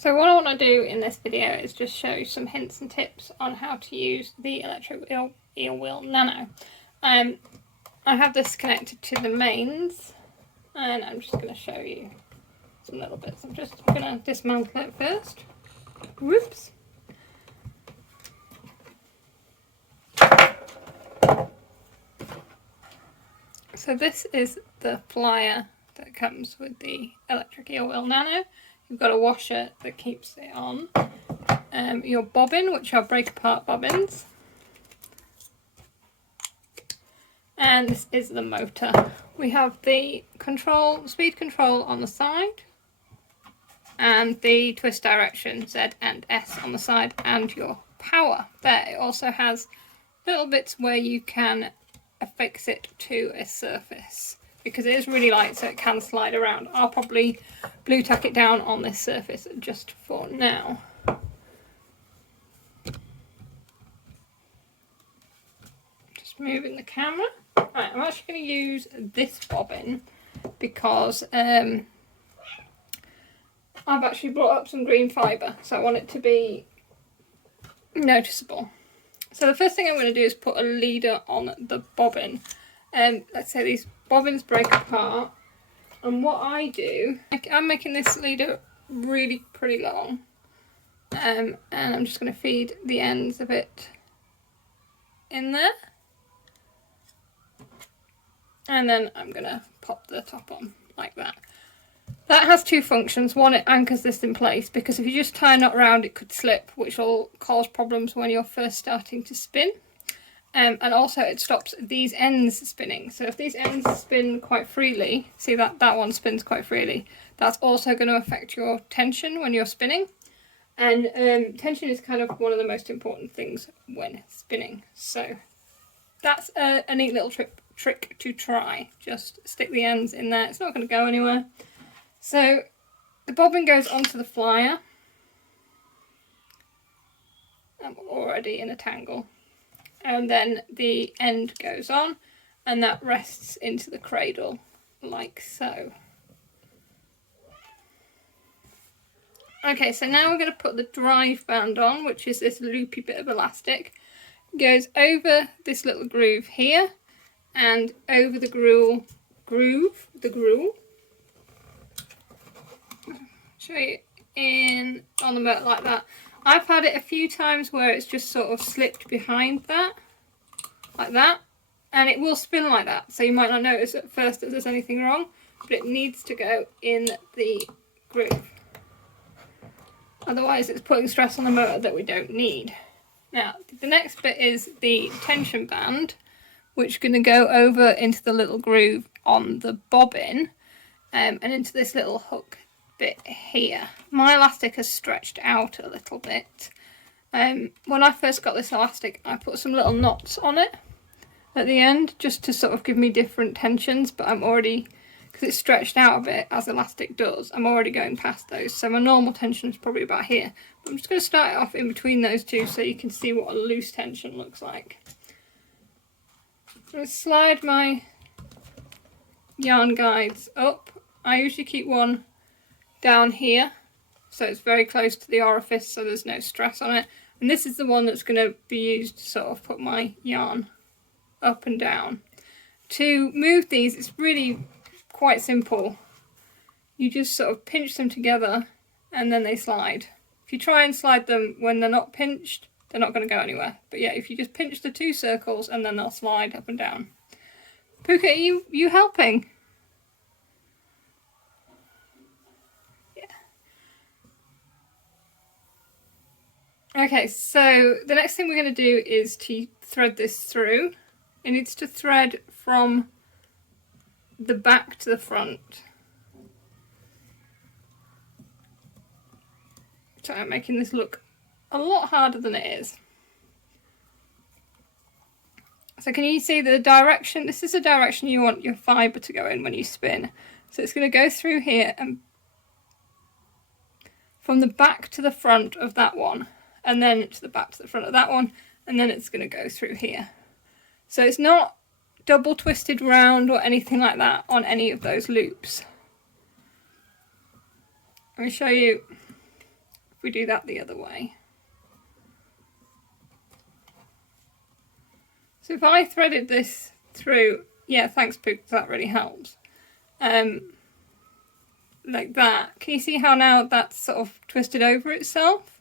So what I want to do in this video is just show you some hints and tips on how to use the electric eel wheel nano. I have this connected to the mains and I'm just going to show you some little bits. I'm just going to dismantle it first. Whoops. So this is the flyer that comes with the electric eel wheel nano. You've got a washer that keeps it on. Your bobbin, which are break apart bobbins. And this is the motor. We have the speed control on the side, and the twist direction Z and S on the side, and your power there. It also has little bits where you can affix it to a surface, because it is really light so it can slide around. I'll probably glue tack it down on this surface just for now. Just moving the camera. Right, I'm actually going to use this bobbin because I've actually brought up some green fibre, so I want it to be noticeable. So the first thing I'm going to do is put a leader on the bobbin. Let's say these bobbins break apart, and what I do, I'm making this leader really pretty long, and I'm just going to feed the ends of it in there, and then I'm going to pop the top on like that. That has two functions. One, it anchors this in place, because if you just tie a knot around it could slip, which will cause problems when you're first starting to spin. And also it stops these ends spinning. So if these ends spin quite freely, see that one spins quite freely, that's also going to affect your tension when you're spinning. And tension is kind of one of the most important things when spinning. So that's a neat little trick to try. Just stick the ends in there. It's not going to go anywhere. So the bobbin goes onto the flyer. I'm already in a tangle. And then the end goes on, and that rests into the cradle like so. Okay, so now we're going to put the drive band on, which is this loopy bit of elastic. It goes over this little groove here and over the groove. Show you on the motor like that. I've had it a few times where it's just sort of slipped behind that, like that, and it will spin like that. So you might not notice at first that there's anything wrong, but it needs to go in the groove. Otherwise it's putting stress on the motor that we don't need. Now, the next bit is the tension band, which is going to go over into the little groove on the bobbin, and into this little hook bit here. My elastic has stretched out a little bit. When I first got this elastic, I put some little knots on it at the end just to sort of give me different tensions, but I'm already, because it's stretched out a bit as elastic does, I'm already going past those, so my normal tension is probably about here. But I'm just going to start it off in between those two so you can see what a loose tension looks like. I'm going to slide my yarn guides up. I usually keep one down here, so it's very close to the orifice, so there's no stress on it. And this is the one that's going to be used to sort of put my yarn up and down. To move these, it's really quite simple. You just sort of pinch them together and then they slide. If you try and slide them when they're not pinched, they're not going to go anywhere. But yeah, if you just pinch the two circles and then they'll slide up and down. Puka, are you helping? Okay, so the next thing we're going to do is to thread this through. It needs to thread from the back to the front. So I'm making this look a lot harder than it is. So can you see the direction? This is the direction you want your fibre to go in when you spin. So it's going to go through here and from the back to the front of that one, and then to the back to the front of that one, and then it's going to go through here. So it's not double twisted round or anything like that on any of those loops. Let me show you if we do that the other way. So if I threaded this through, yeah, thanks Pook, that really helps. Like that. Can you see how now that's sort of twisted over itself?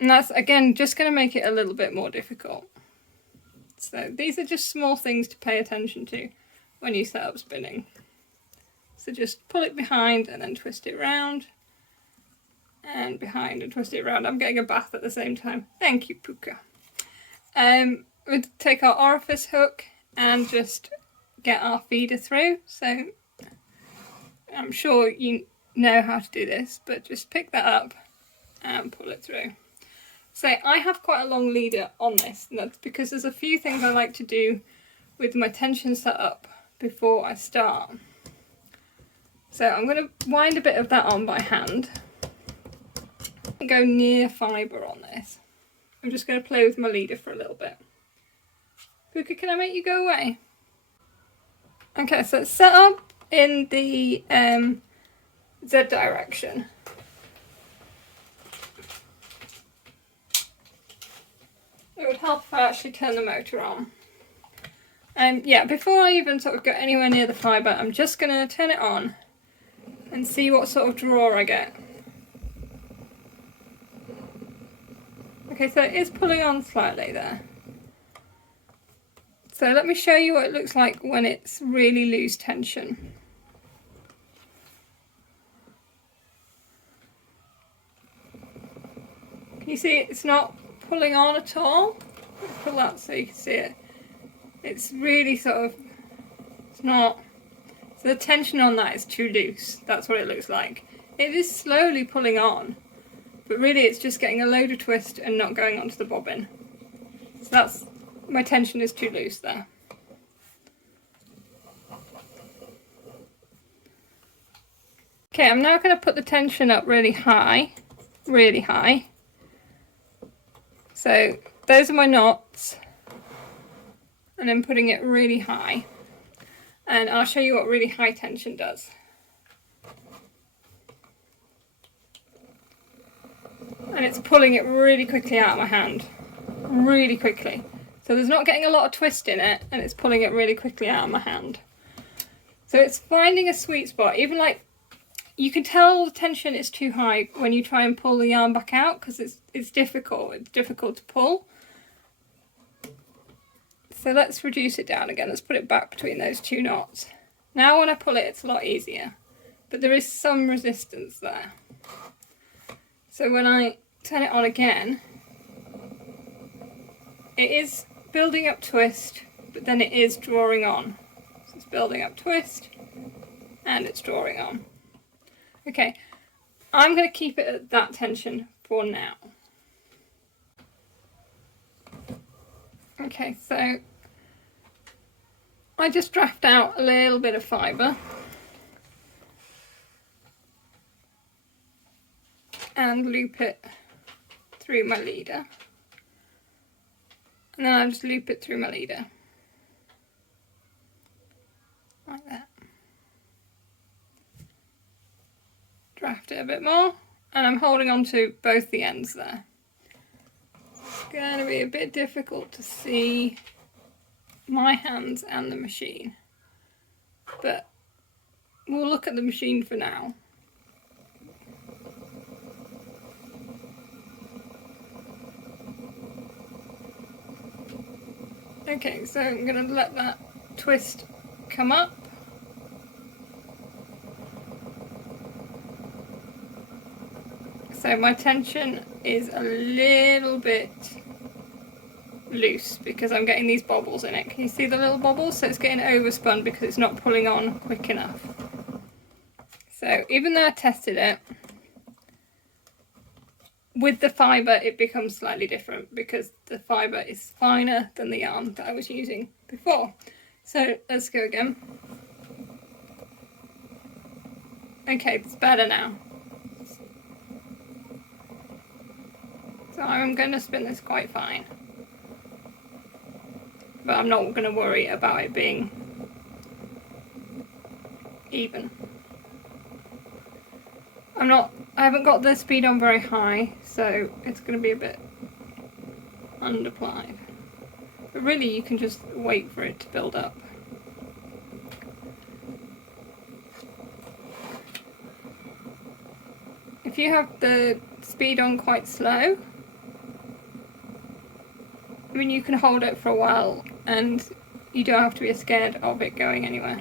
And that's, again, just going to make it a little bit more difficult. So these are just small things to pay attention to when you set up spinning. So just pull it behind and then twist it round. And behind and twist it around. I'm getting a bath at the same time. Thank you, Puka. We'll take our orifice hook and just get our feeder through. So I'm sure you know how to do this, but just pick that up and pull it through. So I have quite a long leader on this, and that's because there's a few things I like to do with my tension set up before I start. So I'm going to wind a bit of that on by hand. Go near fibre on this. I'm just going to play with my leader for a little bit. Puka, can I make you go away? Okay, so it's set up in the Z direction. It would help if I actually turn the motor on. Yeah, before I even sort of go anywhere near the fibre, I'm just going to turn it on and see what sort of draw I get. Okay, so it is pulling on slightly there. So let me show you what it looks like when it's really loose tension. Can you see it's not pulling on at all? Pull that so you can see it. It's really sort of, it's not, so the tension on that is too loose. That's what it looks like. It is slowly pulling on, but really it's just getting a load of twist and not going onto the bobbin. So that's, my tension is too loose there. Okay, I'm now going to put the tension up really high, really high. So those are my knots, and I'm putting it really high. And I'll show you what really high tension does. And it's pulling it really quickly out of my hand, really quickly. So there's not getting a lot of twist in it, and it's pulling it really quickly out of my hand. So it's finding a sweet spot. Even like, you can tell the tension is too high when you try and pull the yarn back out, because it's difficult to pull. So let's reduce it down again. Let's put it back between those two knots. Now when I pull it, it's a lot easier, but there is some resistance there. So when I turn it on again, it is building up twist, but then it is drawing on. So it's building up twist, and it's drawing on. Okay, I'm going to keep it at that tension for now. Okay, so I just draft out a little bit of fibre and loop it through my leader, and then I just loop it through my leader like that. Draft it a bit more, and I'm holding on to both the ends there. It's going to be a bit difficult to see my hands and the machine, but we'll look at the machine for now. Okay, so I'm going to let that twist come up. So my tension is a little bit loose because I'm getting these bobbles in it. Can you see the little bobbles? So it's getting overspun because it's not pulling on quick enough. So even though I tested it, with the fibre it becomes slightly different because the fibre is finer than the yarn that I was using before. So let's go again. Okay, it's better now. So I'm going to spin this quite fine, but I'm not going to worry about it being even. I haven't got the speed on very high, so it's going to be a bit underplied. But really you can just wait for it to build up. If you have the speed on quite slow, I mean, you can hold it for a while and you don't have to be scared of it going anywhere.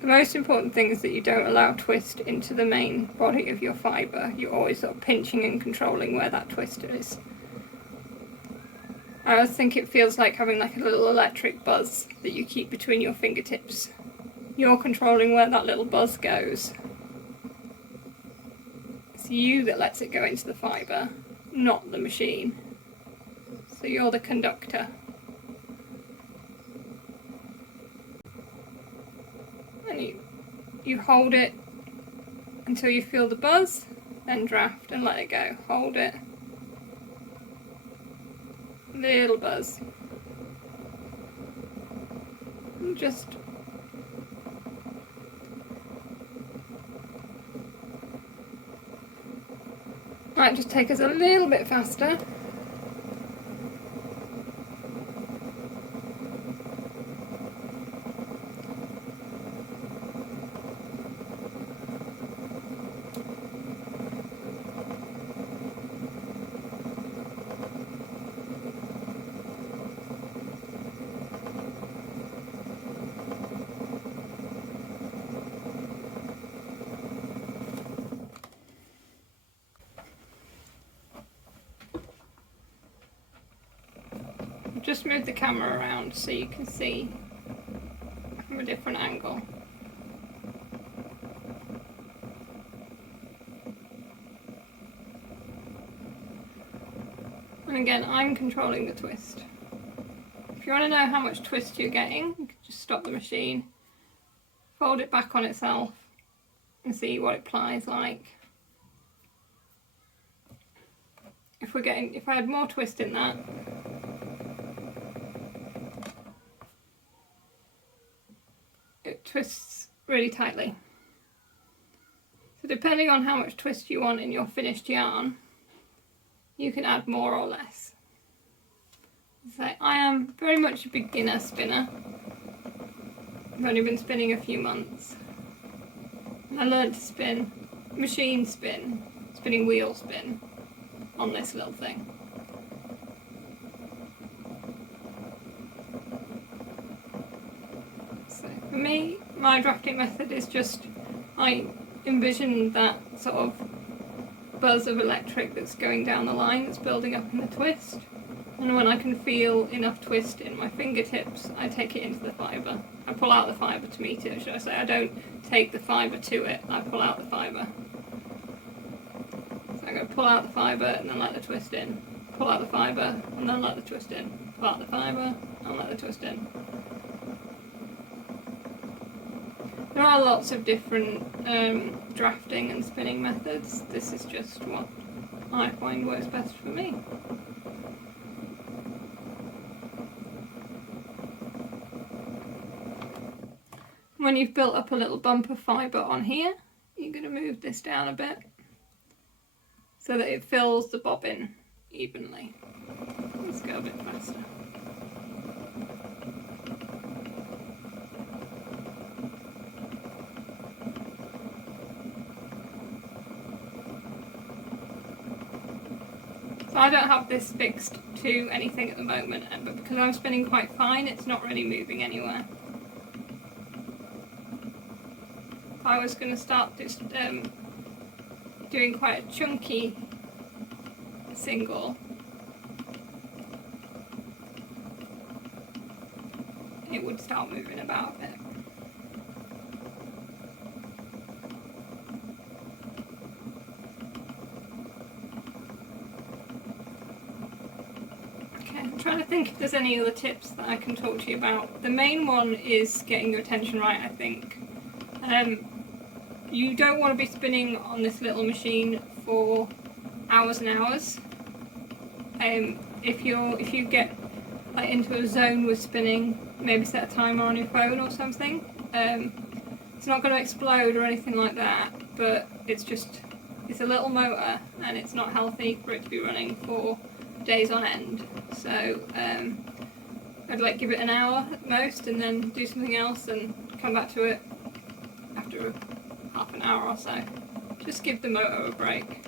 The most important thing is that you don't allow twist into the main body of your fibre. You're always sort of pinching and controlling where that twist is. I always think it feels like having like a little electric buzz that you keep between your fingertips. You're controlling where that little buzz goes. It's you that lets it go into the fibre, not the machine. So you're the conductor. And you hold it until you feel the buzz, then draft and let it go. Hold it. Little buzz. And just might just take us a little bit faster. Just move the camera around so you can see from a different angle. And again, I'm controlling the twist. If you want to know how much twist you're getting, you can just stop the machine, fold it back on itself and see what it plies like. If I had more twist in that, it twists really tightly. So depending on how much twist you want in your finished yarn, you can add more or less. So I am very much a beginner spinner. I've only been spinning a few months. And I learned to spin machine spin, spinning wheel spin on this little thing. For me, my drafting method is just, I envision that sort of buzz of electric that's going down the line, that's building up in the twist, and when I can feel enough twist in my fingertips, I take it into the fibre. I pull out the fibre to meet it, should I say. I don't take the fibre to it, I pull out the fibre. So I'm going to pull out the fibre and then let the twist in. Pull out the fibre and then let the twist in. Pull out the fibre and let the twist in. There are lots of different drafting and spinning methods. This is just what I find works best for me. When you've built up a little bump of fibre on here, you're going to move this down a bit so that it fills the bobbin evenly. Let's go a bit faster. So I don't have this fixed to anything at the moment, but because I'm spinning quite fine, it's not really moving anywhere. If I was going to start just doing quite a chunky single, it would start moving about a bit. I'm trying to think if there's any other tips that I can talk to you about. The main one is getting your attention right, I think. You don't want to be spinning on this little machine for hours and hours. If you get like into a zone with spinning, maybe set a timer on your phone or something. It's not going to explode or anything like that, but it's a little motor, and it's not healthy for it to be running for days on end. So I'd like give it an hour at most, and then do something else and come back to it after half an hour or so. Just give the motor a break.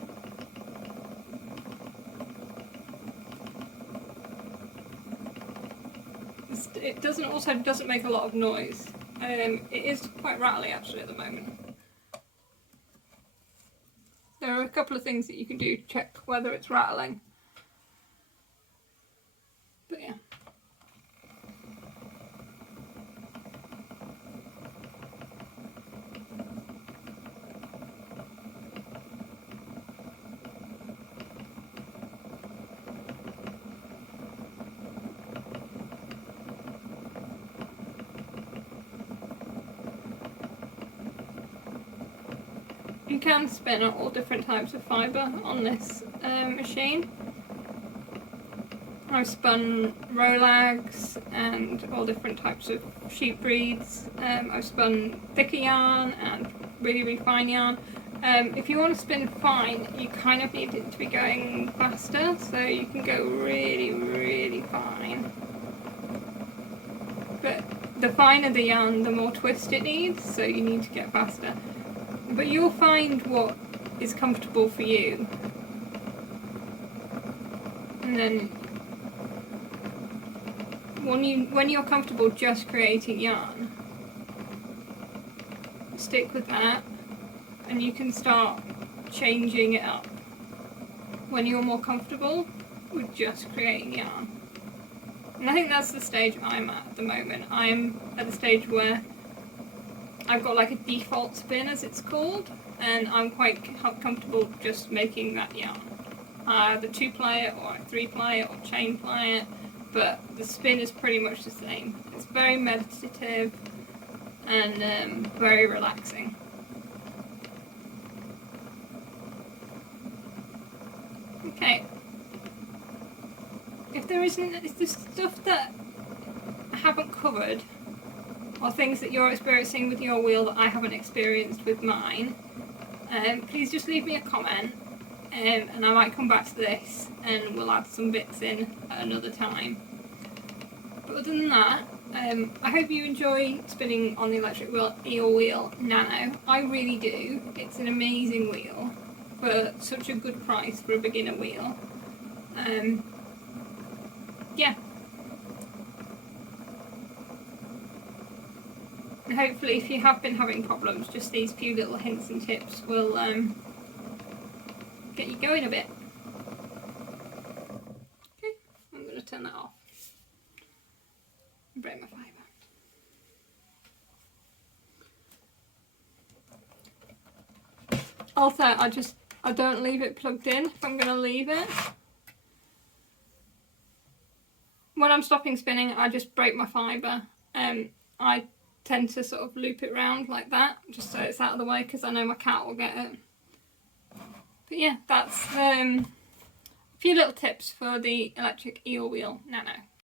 It doesn't make a lot of noise. It is quite rattly actually at the moment. There are a couple of things that you can do to check whether it's rattling. But yeah. You can spin all different types of fibre on this machine. I've spun Rolags and all different types of sheep breeds. I've spun thicker yarn and really, really fine yarn. If you want to spin fine, you kind of need it to be going faster, so you can go really, really fine. But the finer the yarn, the more twist it needs, so you need to get faster. But you'll find what is comfortable for you. And then when you're comfortable just creating yarn, stick with that, and you can start changing it up when you're more comfortable with just creating yarn. And I think that's the stage I'm at the moment. I'm at the stage where I've got like a default spin, as it's called, and I'm quite comfortable just making that yarn. I either 2-ply it, or I 3-ply it, or chain ply it, but the spin is pretty much the same. It's very meditative and very relaxing. Okay. If there's stuff that I haven't covered, or things that you're experiencing with your wheel that I haven't experienced with mine, please just leave me a comment, and I might come back to this and we'll add some bits in at another time. But other than that, I hope you enjoy spinning on the electric wheel EEWN Nano. I really do. It's an amazing wheel for such a good price for a beginner wheel. Yeah. And hopefully, if you have been having problems, just these few little hints and tips will get you going a bit. Okay, I'm going to turn that off and break my fibre. Also, I don't leave it plugged in if I'm going to leave it. When I'm stopping spinning, I just break my fibre. I tend to sort of loop it round like that, just so it's out of the way, because I know my cat will get it. But yeah, that's a few little tips for the electric EEWN Nano.